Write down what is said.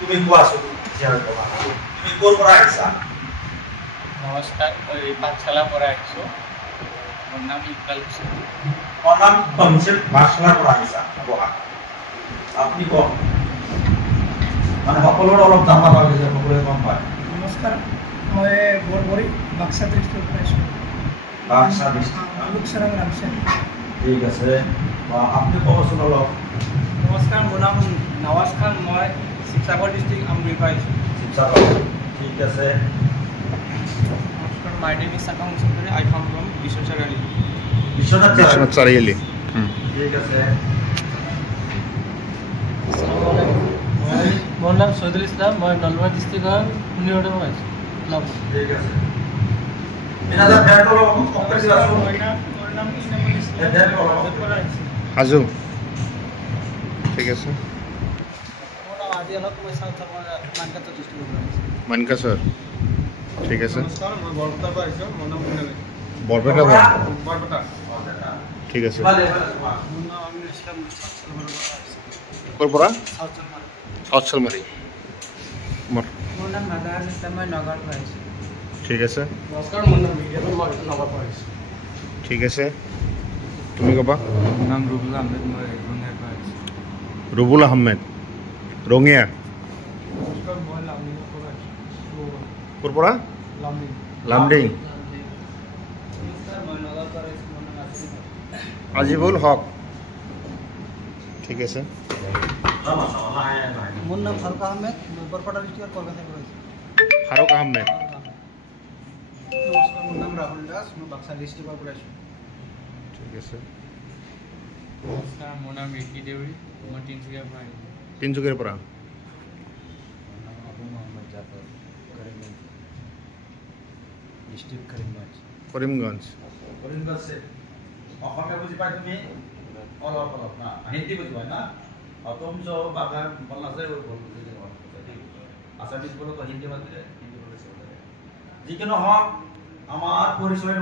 তুমি কোৱাচোন তুমি ক'ৰ পৰা আহিছা? নমস্কাৰ, মই পাঠশালাৰ পৰা আহিছোঁ। মোৰ নাম ইকবাল হুছেইন। মোৰ নাম ইকবাল হুছেইন, পাঠশালাৰ পৰা আহিছা বহা। আপুনি কওক, মানে সকলোৰে অলপ জানিব লাগে যে সকলোৱে গম পায়। নমস্কাৰ, মই বৰবৰী বাক্সা ডিষ্ট্ৰিক্টৰ পৰা আহিছোঁ। বাক্সা ডিষ্ট্ৰিক্ট লোকচৰং ৰামচেন। ঠিক আছে, আপুনি ক'বচোন অলপ। নমস্কাৰ, মোৰ নাম নৱাজ খান, মই শিৱসাগৰ ডিষ্ট্ৰিক্ট আমগুৰিৰ পৰা আহিছোঁ। শিৱসাগৰ, ঠিক আছে। নমস্কাৰ, my name is Sakam Choudhury, I come from Biswanath Chariali. ঠিক আছে। মোৰ নাম চৌধুৰী ইছলাম, মই নলবাৰী ডিষ্ট্ৰিক্টৰ শুনিবলৈ আহিছোঁ। ঠিক আছে। ইনাজা ফেৰটো অলপ কম কৰি দিবাচোন। মোৰ নাম ইনামুল ইছলাম, যোধপুৰৰ পৰা আহিছোঁ। হাজো, ঠিক আছে। মোৰ নাম আজি অলপ মই চাউথৰ পৰা মানকাছাৰ ডিষ্ট্ৰিক্টৰ পৰা আহিছোঁ। মানকাছৰ, ঠিক আছে। নমস্কাৰ, মই বৰপেটাৰ পৰা আহিছোঁ। মোৰ নাম মুনালি। বৰপেটা পৰা, বৰপেটা। ঠিক আছে। মোৰ নাম আমিনুল ইছলাম, চাউথৰ পৰা আহিছোঁ। ক'ৰ পৰা? চাউথৰ পৰা। সাউথ চালমাৰী। মোৰ নাম মাদাৰ ইছলাম, মই নগাঁৱৰ পৰা আহিছোঁ। ঠিক আছে, নমস্কাৰ, মোৰ নাম বিজ্ঞাপন, মই নগাঁৱৰ পৰা আহিছোঁ। ঠিক আছে। তুমি ক'বা? মোৰ নাম ৰুবুল আহমেদ, মই ৰঙিয়াৰ পৰা আহিছোঁ। ৰুবুল আহমেদ, ৰঙিয়া। নমস্কাৰ, মই লামডিঙৰ পৰা আহিছোঁ। ক'ৰ পৰা? লামডিং। লামডিং। নমস্কাৰ, মই নগাঁৱৰ পৰা আহিছোঁ। মোৰ নাম আজিম। আজিবুল হক, ঠিক আছে। মোৰ নাম ফাৰুক আহমেদ, মই বৰপেটা ডিষ্ট্ৰিক্টৰ কলকাতাৰ পৰা আহিছোঁ। ফাৰুক আহমেদ, নমস্কাৰ, মোৰ নাম ৰাহুল দাস, মই বাক্সা ডিষ্ট্ৰিক্টৰ পৰা আহিছোঁ। ঠিক আছে। নমস্কাৰ, মোৰ নাম ৰিকি দেউৰী, মই তিনিচুকীয়াৰ পৰা আহিছোঁ। তিনিচুকীয়াৰ পৰা। কৰিমগঞ্জ। অসমীয়া বুজি পাই তুমি? অলপ অলপ না, হিন্দী বুজি পাই না? तुम जो बागान बोलना से वो बोल दीजिए আসামিজ বলো তো হিন্দি বলতে হিন্দি বলে যিকোনো হোক আমার পরিচয়